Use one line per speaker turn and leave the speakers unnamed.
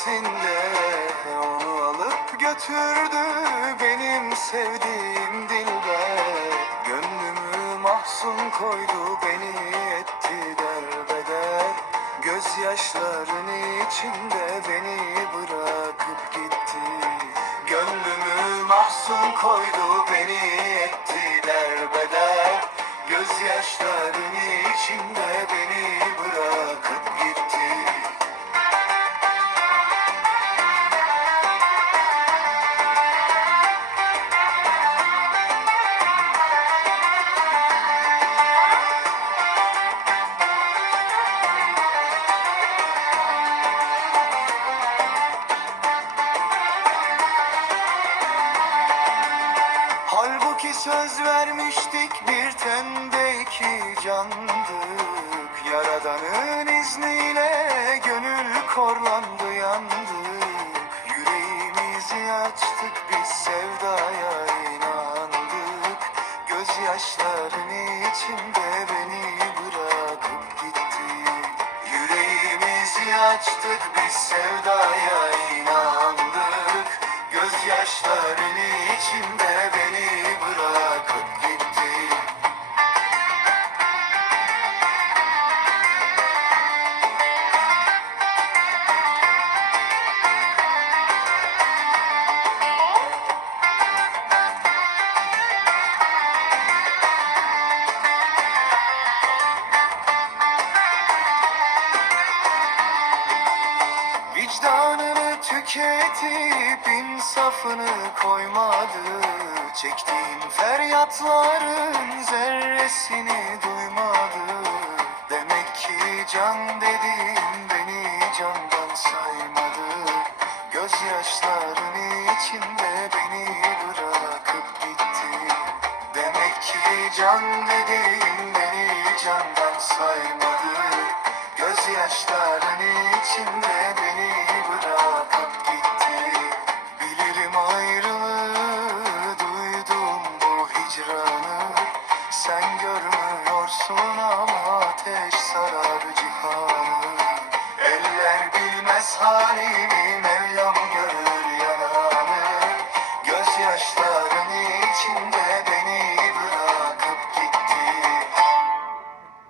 gecesinde Onu alıp götürdü benim sevdiğim dilber Gönlümü mahzun koydu beni etti derbeder Gözyaşların içinde beni bırakıp gitti. Gönlümü mahzun koydu Halbuki söz vermiştik bir tende iki candık. Yaradanın izniyle gönül korlandı yandık. Yüreğimizi açtık biz sevdaya inandık. Gözyaşların içinde beni bırakıp gitti. Yüreğimizi açtık biz sevdaya inandık. Gözyaşların içinde Tüketip insafını koymadı. Çektiğim feryatların zerresini duymadı. Demek ki can dediğim beni candan saymadı. Gözyaşların içinde beni bırakıp gitti. Demek ki can dediğim beni candan saymadı. Gözyaşların içinde Sen görmüyorsun ama ateş sarar cihanı. Eller bilmez halimi Mevlam görür yanağımı Gözyaşların içinde